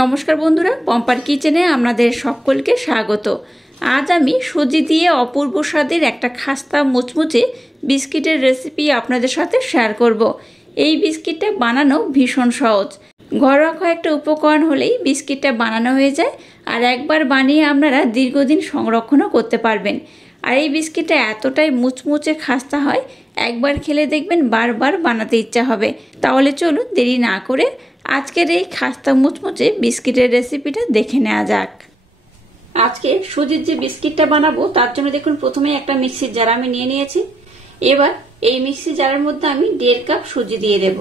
নমস্কার বন্ধুরা, পম্পার কিচেনে আপনাদের সকলকে স্বাগত। আজ আমি সুজি দিয়ে অপূর্ব স্বাদের একটা খাস্তা মুচমুচে বিস্কিটের রেসিপি আপনাদের সাথে শেয়ার করব। এই বিস্কিটটা বানানো ভীষণ সহজ। ঘরোয়া কয়েকটা উপকরণ হলেই বিস্কিটটা বানানো হয়ে যায়, আর একবার বানিয়ে আপনারা দীর্ঘদিন সংরক্ষণও করতে পারবেন। আর এই বিস্কিটটা এতটাই মুচমুচে খাস্তা হয়, একবার খেলে দেখবেন বারবার বানাতে ইচ্ছা হবে। তাহলে চলুন দেরি না করে আজকের এই খাস্তা মুচমুচে বিস্কিটের রেসিপিটা দেখে নেওয়া যাক। আজকে সুজির যে বিস্কিটটা বানাবো তার জন্য দেখুন প্রথমে একটা মিক্সির জার আমি নিয়ে নিয়েছি। এবার এই মিক্সির জারের মধ্যে আমি 1.5 কাপ সুজি দিয়ে দেব।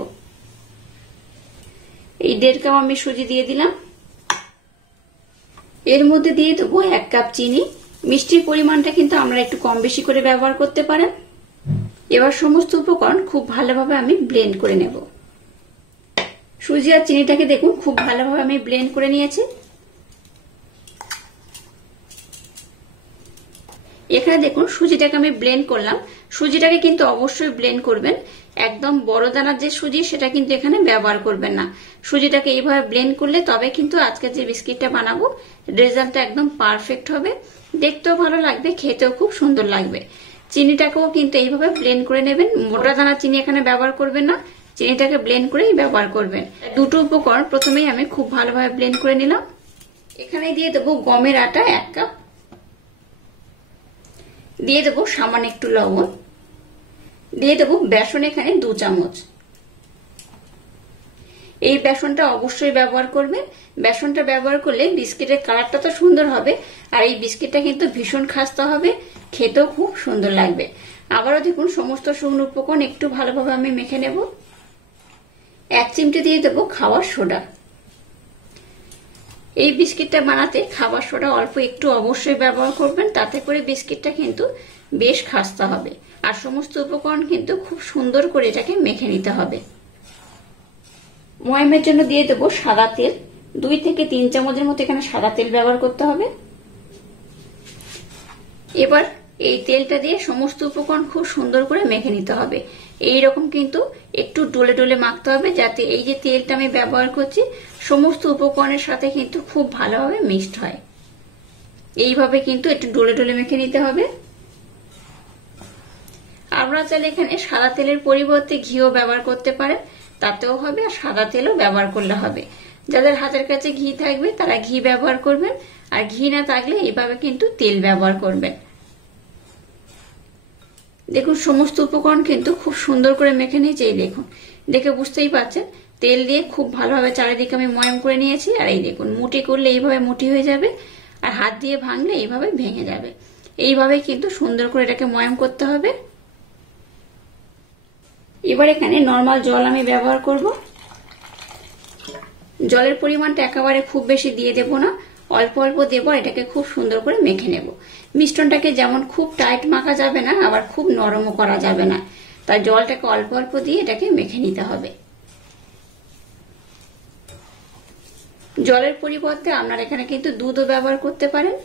এই 1.5 কাপ আমি সুজি দিয়ে দিলাম। এর মধ্যে দিয়ে দেবো 1 কাপ চিনি। মিষ্টির পরিমাণটা কিন্তু আমরা একটু কম বেশি করে ব্যবহার করতে পারেন। এবার সমস্ত উপকরণ খুব ভালোভাবে আমি ব্লেন্ড করে নেব। সুজি আর চিনিটাকে দেখুন খুব ভালোভাবে আমি ব্লেন্ড করে নিয়েছি। এখানে দেখুন সুজিটাকে আমি ব্লেন্ড করলাম। সুজিটাকে কিন্তু অবশ্যই ব্লেন্ড করবেন, একদম বড় দানার যে সুজি সেটা কিন্তু এখানে ব্যবহার করবেন না। সুজিটাকে এইভাবে ব্লেন্ড করলে তবে কিন্তু আজকে যে বিস্কিটটা বানাবো রেজাল্টটা একদম পারফেক্ট হবে, দেখতেও ভালো লাগবে, খেতেও খুব সুন্দর লাগবে। চিনিটাকেও কিন্তু এইভাবে ব্লেন্ড করে নেবেন, মোটা দানার চিনি এখানে ব্যবহার করবেন না, চিনিটাকে ব্লেন্ড করেই ব্যবহার করবেন। দুটো উপকরণ প্রথমেই আমি খুব ভালোভাবে ব্লেন্ড করে নিলাম। এখানে দিয়ে দেবো গমের আটা 1 কাপ, দিয়ে দেবো সামান্য একটু লবণ, দিয়ে দেবো বেসন এখানে 2 চামচ। এই বেসনটা অবশ্যই ব্যবহার করবেন। বেসনটা ব্যবহার করলে বিস্কিটের কালারটা তো সুন্দর হবে, আর এই বিস্কিটটা কিন্তু ভীষণ খাস্তা হবে, খেতেও খুব সুন্দর লাগবে। আবারও দেখুন সমস্ত শুকনো উপকরণ একটু ভালোভাবে আমি মেখে নেব। 1 চিমটি দিয়ে দেবো খাবার সোডা। এই বিস্কিটটা বানাতে খাবার সোডা অল্প একটু অবশ্যই ব্যবহার করবেন, তাতে করে বিস্কিটটা কিন্তু বেশ খাস্তা হবে। আর সমস্ত উপকরণ কিন্তু খুব সুন্দর করে এটাকে মেখে নিতে হবে। ময়ামের জন্য দিয়ে দেবো সাদা তেল, 2 থেকে 3 চামচের মতো এখানে সাদা তেল ব্যবহার করতে হবে। এবার এই তেলটা দিয়ে সমস্ত উপকরণ খুব সুন্দর করে মেখে নিতে হবে। এইরকম কিন্তু একটু ডলে ডলে মাখতে হবে, যাতে এই যে তেলটা আমি ব্যবহার করছি সমস্ত উপকরণের সাথে কিন্তু খুব ভালোভাবে মিক্সড হয়। এইভাবে কিন্তু একটু ডলে ডলে মেখে নিতে হবে। আপনারা চাইলে এখানে সাদা তেলের পরিবর্তে ঘিও ব্যবহার করতে পারেন, তাতেও হবে, আর সাদা তেলও ব্যবহার করলে হবে। যাদের হাতের কাছে ঘি থাকবে তারা ঘি ব্যবহার করবেন, আর ঘি না থাকলে এইভাবে কিন্তু তেল ব্যবহার করবেন। দেখুন সমস্ত উপকরণ কিন্তু খুব সুন্দর করে মেখে নিয়েছি। এই দেখুন, দেখে বুঝতেই পারছেন তেল দিয়ে খুব ভালোভাবে চারিদিকে আমি ময়াম করে নিয়েছি। আর এই দেখুন মুঠি করলে এইভাবে মুঠি হয়ে যাবে, আর হাত দিয়ে ভাঙলে এইভাবে ভেঙে যাবে। এইভাবে কিন্তু সুন্দর করে এটাকে ময়াম করতে হবে। এবার এখানে নরমাল জল আমি ব্যবহার করব। জলের পরিমাণটা একেবারে খুব বেশি দিয়ে দেব না, অল্প অল্প দেব। এটাকে খুব সুন্দর করে মেখে নেব। মিশ্রণটাকে যেমন খুব টাইট মাখা যাবে না, আবার খুব নরমও করা যাবে না, তাই জলটাকে অল্প অল্প দিয়ে এটাকে মেখে নিতে হবে। জলের পরিবর্তে আপনারা এখানে কিন্তু দুধও ব্যবহার করতে পারেন।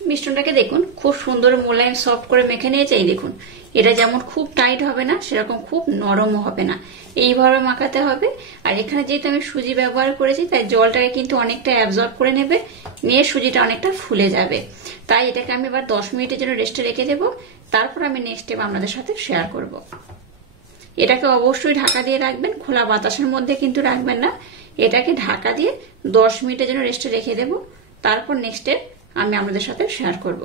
মিশ্রণটাকে দেখুন খুব সুন্দর মোলায়েম সফট করে মেখে নিয়েছে। এই দেখুন এটা যেমন খুব টাইট হবে না, সেরকম খুব নরমও হবে না, এইভাবে মাখাতে হবে। আর এখানে যেহেতু আমি সুজি ব্যবহার করেছি তাই জলটাকে কিন্তু অনেকটা অ্যাবজর্ব করে নেবে, নিয়ে সুজিটা অনেকটা ফুলে যাবে। তাই এটাকে আমি এবার 10 মিনিটের জন্য রেস্টে রেখে দেবো, তারপর আমি নেক্সট স্টেপ আপনাদের সাথে শেয়ার করব। এটাকে অবশ্যই ঢাকা দিয়ে রাখবেন, খোলা বাতাসের মধ্যে কিন্তু রাখবেন না। এটাকে ঢাকা দিয়ে 10 মিনিটের জন্য রেস্টে রেখে দেবো, তারপর নেক্সট স্টেপ আমি আপনাদের সাথে শেয়ার করব।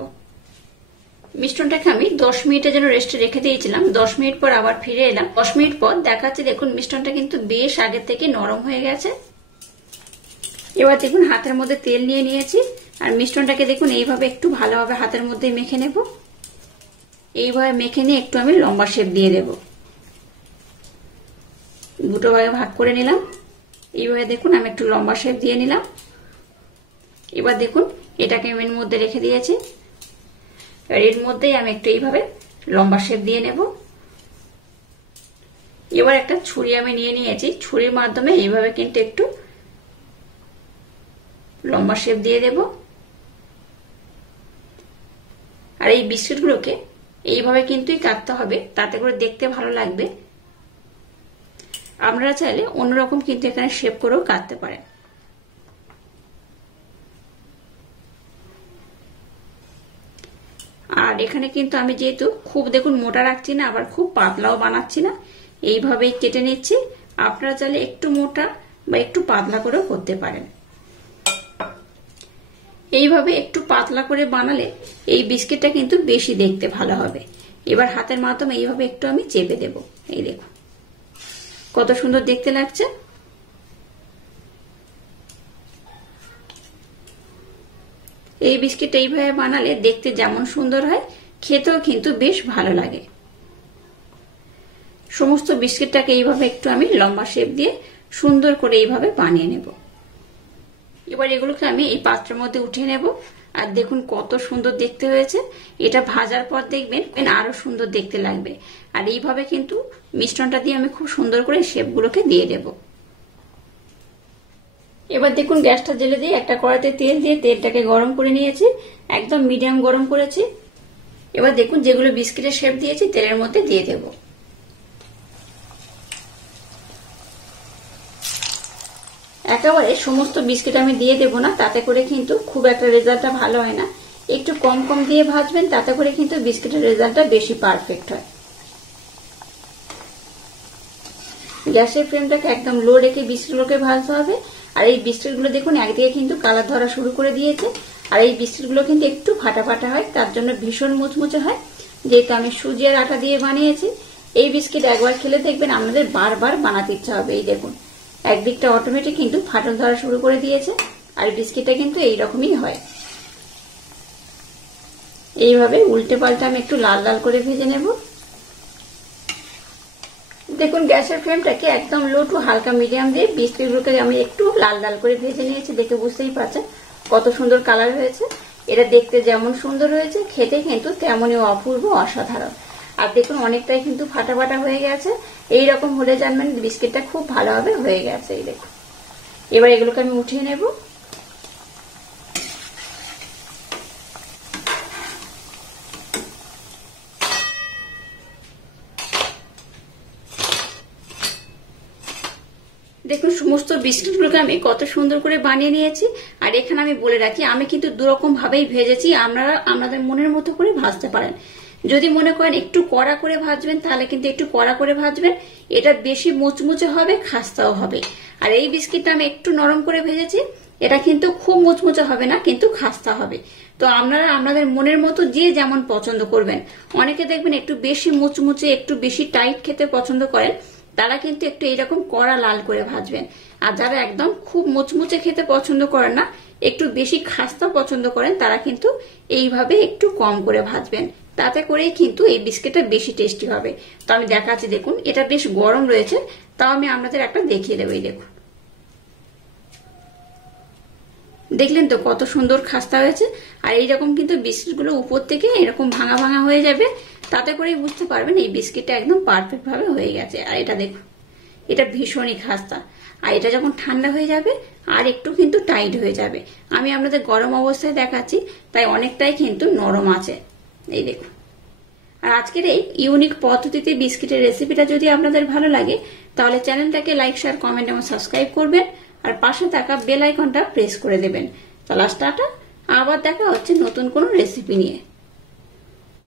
মিশ্রণটাকে আমি 10 মিনিটের জন্য রেস্টে রেখে দিয়েছিলাম। 10 মিনিট পর আবার ফিরে এলাম। 10 মিনিট পর দেখাচ্ছি, দেখুন মিশ্রণটা কিন্তু বেশ আগের থেকে নরম হয়ে গেছে। এবার দেখুন হাতের মধ্যে তেল নিয়ে নিয়েছি, আর মিশ্রণটাকে দেখুন এইভাবে একটু ভালোভাবে হাতের মধ্যে মেখে নেব। এইভাবে মেখে নিয়ে একটু আমি লম্বা শেপ দিয়ে দেব। দুটো ভাগে ভাগ করে নিলাম। এইভাবে দেখুন আমি একটু লম্বা শেপ দিয়ে নিলাম। এবার দেখুন এটাকে আমি এর মধ্যে রেখে দিয়েছি, আর এর মধ্যেই আমি একটু এইভাবে লম্বা শেপ দিয়ে নেব। এবার একটা ছুরি আমি নিয়ে নিয়েছি, ছুরির মাধ্যমে এইভাবে কিন্তু একটু লম্বা শেপ দিয়ে দেব। আর এই বিস্কুটগুলোকে এইভাবে কিন্তু কাটতে হবে, তাতে করে দেখতে ভালো লাগবে। আপনারা চাইলে অন্যরকম কিন্তু এখানে শেপ করেও কাটতে পারেন। এখানে কিন্তু আমি যেহেতু খুব দেখুন মোটা রাখছি না, আবার খুব পাতলাও বানাচ্ছি না, এইভাবেই কেটে নিচ্ছি। আপনারা চাইলে একটু মোটা বা একটু পাতলা করেও করতে পারেন। এইভাবে একটু পাতলা করে বানালে এই বিস্কিটটা কিন্তু বেশি দেখতে ভালো হবে। এবার হাতের মাধ্যমে এইভাবে একটু আমি চেপে দেব। এই দেখুন কত সুন্দর দেখতে লাগছে। এই বিস্কিট এইভাবে বানালে দেখতে যেমন সুন্দর হয়, খেতেও কিন্তু বেশ ভালো লাগে। সমস্ত বিস্কিটটাকে এইভাবে একটু আমি লম্বা শেপ দিয়ে সুন্দর করে এইভাবে বানিয়ে নেব। এবার এগুলোকে আমি এই পাত্রের মধ্যে উঠিয়ে নেব। আর দেখুন কত সুন্দর দেখতে হয়েছে। এটা ভাজার পর দেখবেন আরো সুন্দর দেখতে লাগবে। আর এইভাবে কিন্তু মিশ্রণটা দিয়ে আমি খুব সুন্দর করে শেপগুলোকে দিয়ে দেব। এবার দেখুন গ্যাসটা জ্বেলে দিয়ে একটা কড়াইতে তেল দিয়ে তেলটাকে গরম করে নিয়েছি, একদম মিডিয়াম গরম করেছি। এবার দেখুন যেগুলো বিস্কিটের শেপ দিয়েছি তেলের মধ্যে দিয়ে দেব। একেবারে সমস্ত বিস্কিট আমি দিয়ে দেব না, তাতে করে কিন্তু খুব একটা রেজাল্টটা ভালো হয় না। একটু কম কম দিয়ে ভাজবেন, তাতে করে কিন্তু বিস্কিটের রেজাল্টটা বেশি পারফেক্ট হয়। গ্যাসের ফ্লেমটাকে একদম লো রেখে বিস্কিটগুলোকে ভাজতে হবে। আর এই বিস্কিটগুলো দেখুন একদিকে কিন্তু কালার ধরা শুরু করে দিয়েছে। আর এই বিস্কিটগুলো কিন্তু একটু ফাটা ফাটা হয়, তার জন্য ভীষণ মুচমুচে হয়, যেহেতু আমি সুজি আর আটা দিয়ে বানিয়েছি। এই বিস্কিট একবার খেলে দেখবেন আমাদের বারবার বানাতে ইচ্ছা হবে। এই দেখুন একদিকটা অটোমেটিক কিন্তু ফাটল ধরা শুরু করে দিয়েছে। আর বিস্কিটটা কিন্তু এইরকমই হয়। এইভাবে উল্টে পাল্টে আমি একটু লাল লাল করে ভেজে নেব। দেখুন গ্যাসের ফ্লেমটাকে একদম লো টু হালকা মিডিয়াম দিয়ে বিস্কিটগুলোকে আমি একটু লাল লাল করে ভেজে নিয়েছি। দেখে বুঝতেই পারছেন কত সুন্দর কালার হয়েছে। এটা দেখতে যেমন সুন্দর হয়েছে, খেতে কিন্তু তেমনই অপূর্ব অসাধারণ। আর দেখুন অনেকটাই কিন্তু ফাটা ফাটা হয়ে গেছে। এইরকম হলে জানবেন বিস্কিটটা খুব ভালোভাবে হয়ে গেছে। এই দেখুন এবার এগুলোকে আমি উঠিয়ে নেব। দেখুন সমস্ত বিস্কিটগুলোকে আমি কত সুন্দর করে বানিয়ে নিয়েছি। আর এখানে আমি বলে রাখি আমি কিন্তু দুরকম ভাবেই ভেজেছি, আপনারা আপনাদের মনের মতো করে ভাজতে পারেন। যদি মনে করেন একটু কড়া করে ভাজবেন তাহলে কিন্তু একটু কড়া করে ভাজবেন, এটা বেশি মুচমুচে হবে, খাস্তাও হবে। আর এই বিস্কিটটা আমি একটু নরম করে ভেজেছি, এটা কিন্তু খুব মুচমুচে হবে না, কিন্তু খাস্তা হবে। তো আপনারা আপনাদের মনের মতো যে যেমন পছন্দ করবেন। অনেকে দেখবেন একটু বেশি মুচমুচে একটু বেশি টাইট খেতে পছন্দ করেন, তারা কিন্তু একটু এইরকম কড়া লাল করে ভাজবেন। আর যারা একদম খুব মুচমুচে খেতে পছন্দ করেন না, একটু বেশি খাস্তা পছন্দ করেন, তারা কিন্তু এইভাবে একটু কম করে ভাজবেন। তাতে করেই কিন্তু এই বিস্কিটটা বেশি টেস্টি হবে। তো আমি দেখাচ্ছি, দেখুন এটা বেশ গরম রয়েছে, তাও আমি আপনাদের একটা দেখিয়ে দেবো। এই দেখুন দেখলেন তো কত সুন্দর খাস্তা হয়েছে। আর এইরকম কিন্তু বিস্কিটগুলো উপর থেকে এরকম ভাঙা ভাঙা হয়ে যাবে, তাতে করেই বুঝতে পারবেন এই বিস্কিটটা একদম পারফেক্ট ভাবে হয়ে গেছে। আর এটা দেখুন এটা ভীষণই খাস্তা। আর এটা যখন ঠান্ডা হয়ে যাবে আর একটু কিন্তু টাইট হয়ে যাবে। আমি আপনাদের গরম অবস্থায় দেখাচ্ছি, তাই অনেকটাই কিন্তু নরম আছে। এই দেখুন। আর আজকের এই ইউনিক পদ্ধতিতে বিস্কিটের রেসিপিটা যদি আপনাদের ভালো লাগে, তাহলে চ্যানেলটাকে লাইক, শেয়ার, কমেন্ট এবং সাবস্ক্রাইব করবেন। আর পাশে থাকা বেল আইকনটা প্রেস করে দেবেন। তাহলে টাটা, আবার দেখা হচ্ছে নতুন কোনো রেসিপি নিয়ে।